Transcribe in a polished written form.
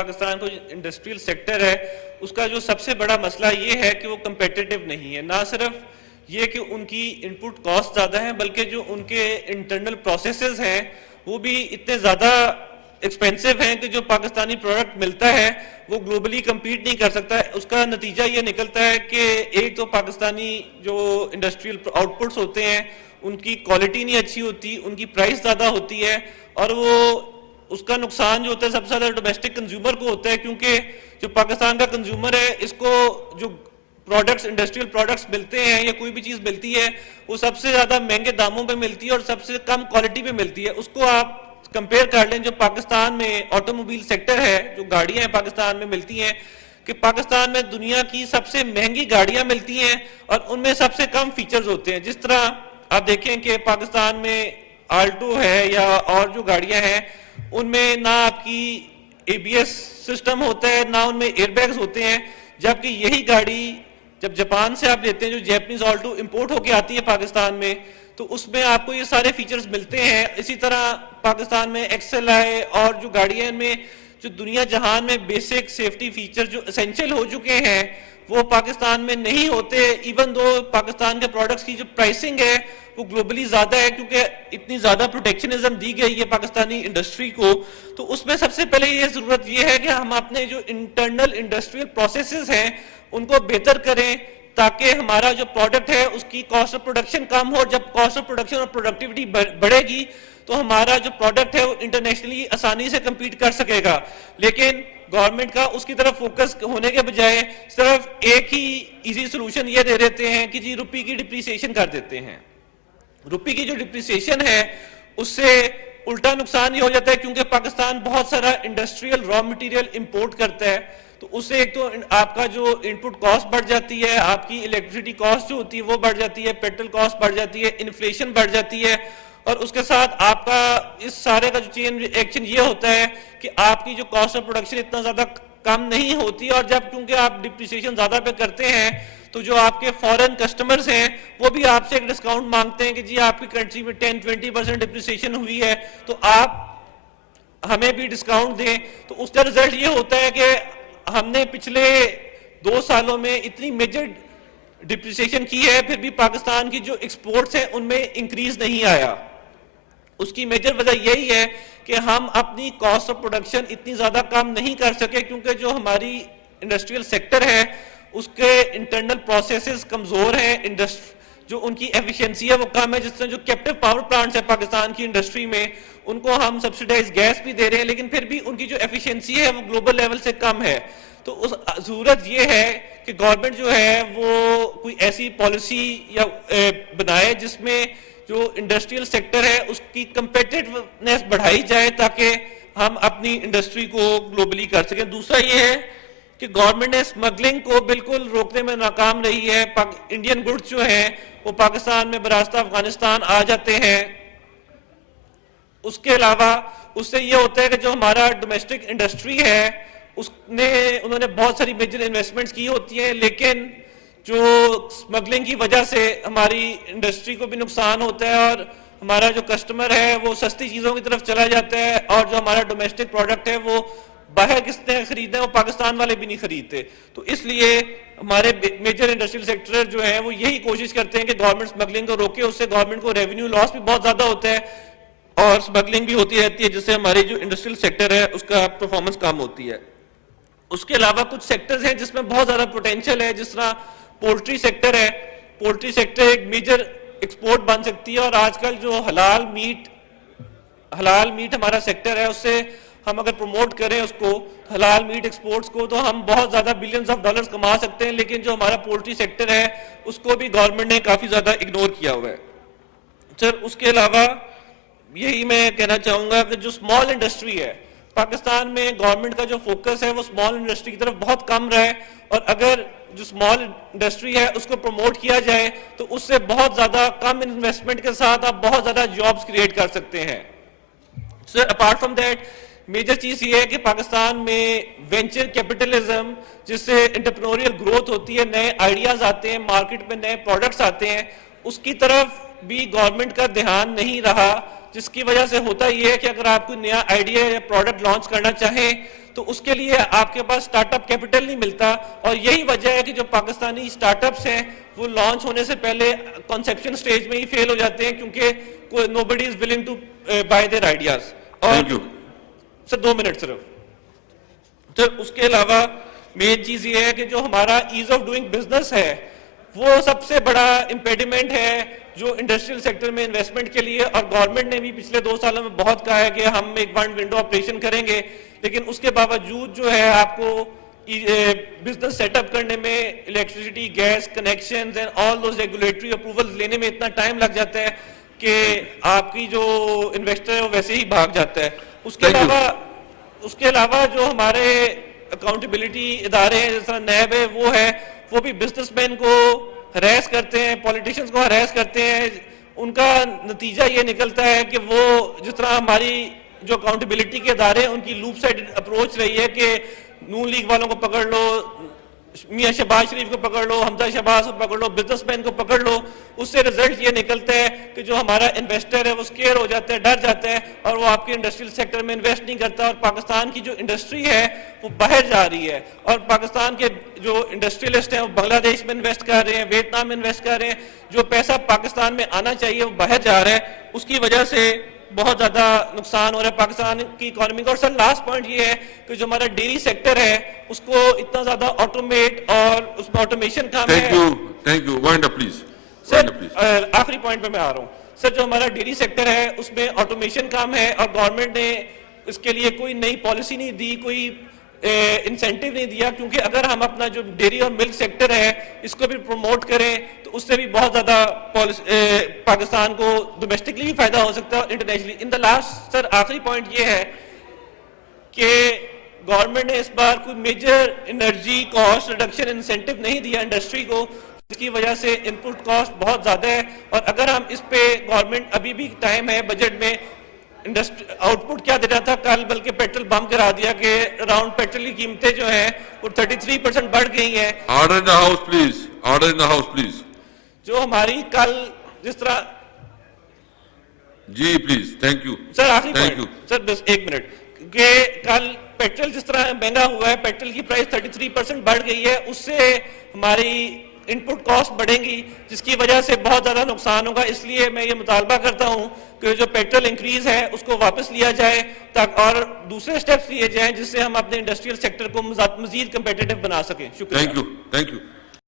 पाकिस्तान का industrial sector है उसका जो सबसे बड़ा मसला ये है कि वो कंपेटिटिव नहीं है। ना सिर्फ ये कि उनकी इनपुट कॉस्ट ज़्यादा है, बल्कि जो उनके इंटरनल प्रोसेसेस हैं वो भी इतने ज़्यादा एक्सपेंसिव हैं कि जो पाकिस्तानी प्रोडक्ट मिलता है वो ग्लोबली compete नहीं कर सकता। उसका नतीजा ये निकलता है कि एक तो पाकिस्तानी जो इंडस्ट्रियल आउटपुट्स होते हैं उनकी क्वालिटी नहीं अच्छी होती, उनकी प्राइस ज़्यादा होती है, और वो उसका नुकसान जो होता है सबसे ज़्यादा डोमेस्टिक कंज्यूमर को होता है, क्योंकि जो पाकिस्तान का कंज्यूमर है इसको जो प्रोडक्ट्स इंडस्ट्रियल प्रोडक्ट्स मिलते हैं या कोई भी चीज़ मिलती है वो सबसे ज़्यादा महंगे दामों पे मिलती है और सबसे कम क्वालिटी पे मिलती है। उसको आप कंपेयर कर लें जो पाकिस्तान में ऑटोमोबाइल सेक्टर है, जो गाड़ियां हैं पाकिस्तान में मिलती हैं, कि पाकिस्तान में दुनिया की सबसे महंगी गाड़ियां मिलती हैं और उनमें सबसे कम फीचर्स होते हैं। जिस तरह आप देखें कि पाकिस्तान में आल्टो है या और जो गाड़ियां हैं उनमें ना आपकी ABS सिस्टम होता है, ना उनमें एयरबैग्स होते हैं, जबकि यही गाड़ी जब जापान से आप लेते हैं, जो जैपनीज ऑल्टो इंपोर्ट होके आती है पाकिस्तान में, तो उसमें आपको ये सारे फीचर्स मिलते हैं। इसी तरह पाकिस्तान में XLI और जो गाड़ियां इनमें जो दुनिया जहान में बेसिक सेफ्टी फीचर जो एसेंशियल हो चुके हैं वो पाकिस्तान में नहीं होते। इवन दो पाकिस्तान के प्रोडक्ट्स की जो प्राइसिंग है वो ग्लोबली ज्यादा है, क्योंकि इतनी ज्यादा प्रोटेक्शनिज्म दी गई है पाकिस्तानी इंडस्ट्री को। तो उसमें सबसे पहले ये जरूरत ये है कि हम अपने जो इंटरनल इंडस्ट्रियल प्रोसेसेस हैं उनको बेहतर करें, ताकि हमारा जो प्रोडक्ट है उसकी कॉस्ट ऑफ प्रोडक्शन कम हो। जब कॉस्ट ऑफ प्रोडक्शन और प्रोडक्टिविटी बढ़ेगी तो हमारा जो प्रोडक्ट है वो इंटरनेशनली आसानी से compete कर सकेगा। लेकिन गवर्नमेंट का उसकी तरफ फोकस होने के बजाय सिर्फ एक ही इजी सोल्यूशन ये दे देते हैं कि जी रुपये की डिप्रिसिएशन कर देते हैं। रुपये की जो डिप्रिसिएशन है उससे उल्टा नुकसान ये हो जाता है, क्योंकि पाकिस्तान बहुत सारा इंडस्ट्रियल रॉ मटेरियल इंपोर्ट करता है, तो उससे एक तो आपका जो इनपुट कॉस्ट बढ़ जाती है, आपकी इलेक्ट्रिसिटी कॉस्ट जो होती है वो बढ़ जाती है, पेट्रोल कॉस्ट बढ़ जाती है, इन्फ्लेशन बढ़ जाती है, और उसके साथ आपका इस सारे का जो चेन रिएक्शन ये होता है कि आपकी जो कॉस्ट ऑफ प्रोडक्शन इतना ज्यादा कम नहीं होती, और जब क्योंकि आप डिप्रिसिएशन ज्यादा पे करते हैं तो जो आपके फॉरेन कस्टमर्स हैं वो भी आपसे एक डिस्काउंट मांगते हैं कि जी आपकी कंट्री में 10-20% डिप्रिसिएशन हुई है तो आप हमें भी डिस्काउंट दें। तो उसका रिजल्ट ये होता है कि हमने पिछले 2 सालों में इतनी मेजर डिप्रिसिएशन की है, फिर भी पाकिस्तान की जो एक्सपोर्ट्स हैं उनमें इंक्रीज नहीं आया। उसकी मेजर वजह यही है कि हम अपनी कॉस्ट ऑफ प्रोडक्शन इतनी ज्यादा कम नहीं कर सके, क्योंकि जो हमारी इंडस्ट्रियल सेक्टर है उसके इंटरनल प्रोसेसेस कमजोर हैं, जो उनकी एफिशिएंसी है वो कम है। जिस तरह जो कैप्टिव पावर प्लांट्स है पाकिस्तान की इंडस्ट्री में उनको हम सब्सिडाइज गैस भी दे रहे हैं, लेकिन फिर भी उनकी जो एफिशिएंसी है वो ग्लोबल लेवल से कम है। तो उस जरूरत ये है कि गवर्नमेंट जो है वो कोई ऐसी पॉलिसी या बनाए जिसमें जो इंडस्ट्रियल सेक्टर है उसकी कंपेटिटिवनेस बढ़ाई जाए, ताकि हम अपनी इंडस्ट्री को ग्लोबली कर सकें। दूसरा ये है कि गवर्नमेंट ने स्मगलिंग को बिल्कुल रोकने में नाकाम रही है। इंडियन गुड्स जो हैं वो पाकिस्तान में बरास्ता अफगानिस्तान आ जाते हैं। उसके अलावा उससे ये होता है कि जो हमारा डोमेस्टिक इंडस्ट्री है उन्होंने बहुत सारी मेजर इन्वेस्टमेंट्स की होती हैं, लेकिन जो स्मगलिंग की वजह से हमारी इंडस्ट्री को भी नुकसान होता है और हमारा जो कस्टमर है वो सस्ती चीज़ों की तरफ चला जाता है, और जो हमारा डोमेस्टिक प्रोडक्ट है वो बाहर किसने खरीदना है वो पाकिस्तान वाले भी नहीं खरीदते। तो इसलिए हमारे मेजर इंडस्ट्रियल सेक्टर जो है वो यही कोशिश करते हैं कि गवर्नमेंट स्मगलिंग को रोके। उससे गवर्नमेंट को रेवेन्यू लॉस भी बहुत ज्यादा होता है और स्मगलिंग भी होती रहती है, जिससे हमारी जो इंडस्ट्रियल सेक्टर है उसका परफॉर्मेंस कम होती है। उसके अलावा कुछ सेक्टर्स हैं जिसमें बहुत ज्यादा पोटेंशियल है, जिस तरह पोल्ट्री सेक्टर है। पोल्ट्री सेक्टर एक मेजर एक्सपोर्ट बन सकती है, और आजकल जो हलाल मीट हमारा सेक्टर है उससे हम अगर प्रमोट करें उसको हलाल मीट एक्सपोर्ट्स को तो हम बहुत ज्यादा बिलियंस ऑफ डॉलर्स कमा सकते हैं। लेकिन जो हमारा पोल्ट्री सेक्टर है उसको भी गवर्नमेंट ने काफी ज्यादा इग्नोर किया हुआ है। सर उसके अलावा यही मैं कहना चाहूंगा कि जो स्मॉल इंडस्ट्री है पाकिस्तान में, गवर्नमेंट का जो फोकस है वो स्मॉल इंडस्ट्री की तरफ बहुत कम रहा है, और अगर जो स्मॉल इंडस्ट्री है उसको प्रमोट किया जाए तो उससे बहुत ज्यादा कम इन्वेस्टमेंट के साथ आप बहुत ज्यादा जॉब्स क्रिएट कर सकते हैं। Sir apart from that major चीज ये है कि पाकिस्तान में वेंचर कैपिटलिज्म, जिससे एंटरप्रेन्योरियल ग्रोथ होती है, नए आइडियाज आते हैं, मार्केट में नए प्रोडक्ट्स आते हैं, उसकी तरफ भी गवर्नमेंट का ध्यान नहीं रहा, जिसकी वजह से होता यह है कि अगर आप कोई नया आइडिया या प्रोडक्ट लॉन्च करना चाहें तो उसके लिए आपके पास स्टार्टअप कैपिटल नहीं मिलता, और यही वजह है कि जो पाकिस्तानी स्टार्टअप्स हैं वो लॉन्च होने से पहले कॉन्सेप्शन स्टेज में ही फेल हो जाते हैं, क्योंकि nobody is willing to buy their ideas. और सर 2 मिनट सिर्फ। तो उसके अलावा मेन चीज ये है कि जो हमारा ईज ऑफ डूइंग बिजनेस है वो सबसे बड़ा इम्पेडिमेंट है जो इंडस्ट्रियल सेक्टर में इन्वेस्टमेंट के लिए, और गवर्नमेंट ने भी पिछले 2 सालों में बहुत कहा है कि हम एक वन विंडो ऑपरेशन करेंगे, लेकिन उसके बावजूद जो है आपको बिजनेस सेटअप करने में electricity, gas connections and all those regulatory approvals लेने में इतना टाइम लग जाता है कि आपकी जो इन्वेस्टर है वो वैसे ही भाग जाता है। उसके अलावा जो हमारे अकाउंटेबिलिटी इदारे हैं जैसा नैब है, वो भी बिजनेसमैन को हरेस करते हैं, पॉलिटिशियंस को हरेस करते हैं। उनका नतीजा ये निकलता है कि वो जिस तरह हमारी जो अकाउंटेबिलिटी के इदारे हैं उनकी लूप साइड अप्रोच रही है कि नून लीग वालों को पकड़ लो, मियां शहबाज शरीफ को पकड़ लो, हमजा शहबाज को पकड़ लो, बिजनेसमैन को पकड़ लो। उससे रिजल्ट ये निकलता है कि जो हमारा इन्वेस्टर है वो स्केयर हो जाता है, डर जाता है, और वो आपके इंडस्ट्रियल सेक्टर में इन्वेस्ट नहीं करता, और पाकिस्तान की जो इंडस्ट्री है वो बाहर जा रही है। और पाकिस्तान के जो इंडस्ट्रियलिस्ट हैं वो बांग्लादेश में इन्वेस्ट कर रहे हैं, वियतनाम में इन्वेस्ट कर रहे हैं। जो पैसा पाकिस्तान में आना चाहिए वो बाहर जा रहा है, उसकी वजह से बहुत ज्यादा नुकसान हो रहा है पाकिस्तान की इकोनॉमी का। और सर लास्ट पॉइंट ये है कि जो हमारा डेयरी सेक्टर है उसको इतना ज्यादा ऑटोमेट और उसमें ऑटोमेशन काम है। Thank you wind up please. Sir आखिरी पॉइंट पे मैं आ रहा हूँ। सर जो हमारा डेयरी सेक्टर है उसमें ऑटोमेशन काम है, और गवर्नमेंट ने इसके लिए कोई नई पॉलिसी नहीं दी, कोई इंसेंटिव नहीं दिया, क्योंकि अगर हम अपना जो डेयरी और मिल्क सेक्टर है इसको भी प्रमोट करें तो उससे भी बहुत ज्यादा पाकिस्तान को डोमेस्टिकली भी फायदा हो सकता है और internationally. In the last sir आखिरी पॉइंट ये है कि गवर्नमेंट ने इस बार कोई major energy cost reduction incentive नहीं दिया इंडस्ट्री को, जिसकी वजह से इनपुट कॉस्ट बहुत ज्यादा है। और अगर हम इस पे गवर्नमेंट अभी भी टाइम है बजट में आउटपुट क्या दे रहा था, कल बल्कि पेट्रोल बम करा दिया कि अराउंड पेट्रोल की कीमतें जो है वो 33% बढ़ गई है। Order in the house please, order in the house please. जो हमारी कल जिस तरह जी प्लीज, थैंक यू सर। आखिरी पॉइंट सर बस 1 मिनट, कि कल पेट्रोल जिस तरह महंगा हुआ है, पेट्रोल की प्राइस 33% बढ़ गई है, उससे हमारी इनपुट कॉस्ट बढ़ेंगी, जिसकी वजह से बहुत ज्यादा नुकसान होगा। इसलिए मैं ये मुतालबा करता हूं कि जो पेट्रोल इंक्रीज है उसको वापस लिया जाए ताकि और दूसरे स्टेप्स लिए जाएं जिससे हम अपने इंडस्ट्रियल सेक्टर को मजीद कंपेटिटिव बना सकें। शुक्रिया। Thank you.